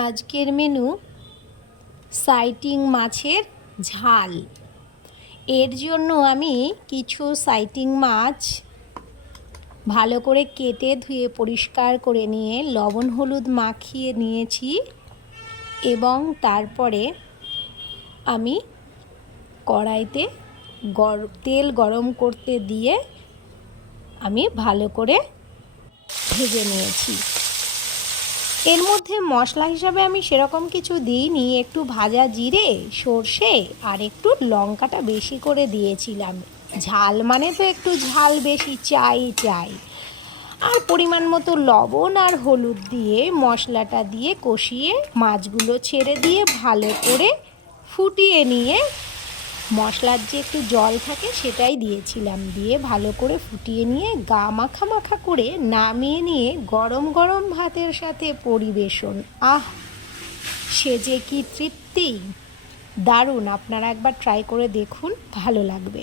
আজকের menu citing মাছের ঝাল। এর জন্য আমি কিছু সাইটিং মাছ ভালো করে কেটে ধুয়ে পরিষ্কার করে নিয়ে লবণ হলুদ মাখিয়ে নিয়েছি এবং তারপরে আমি কড়াইতে তেল গরম করতে দিয়ে আমি ভালো করে ভেজে নিয়েছি। এর মধ্যে মশলা হিসাবে আমি সেরকম কিছু দিইনি, একটু ভাজা জিরে, সর্ষে আর একটু লঙ্কাটা বেশি করে দিয়েছিলাম। ঝাল মানে তো একটু ঝাল বেশি চাই। আর পরিমাণ মতো লবণ আর হলুদ দিয়ে মশলাটা দিয়ে কষিয়ে মাছগুলো ছেড়ে দিয়ে ভালো করে ফুটিয়ে নিয়ে মশলার যে একটু জল থাকে সেটাই দিয়েছিলাম, দিয়ে ভালো করে ফুটিয়ে নিয়ে গা মাখা মাখা করে নামিয়ে নিয়ে গরম গরম ভাতের সাথে পরিবেশন। সে যে কি তৃপ্তি! দারুণ! আপনারা একবার ট্রাই করে দেখুন, ভালো লাগবে।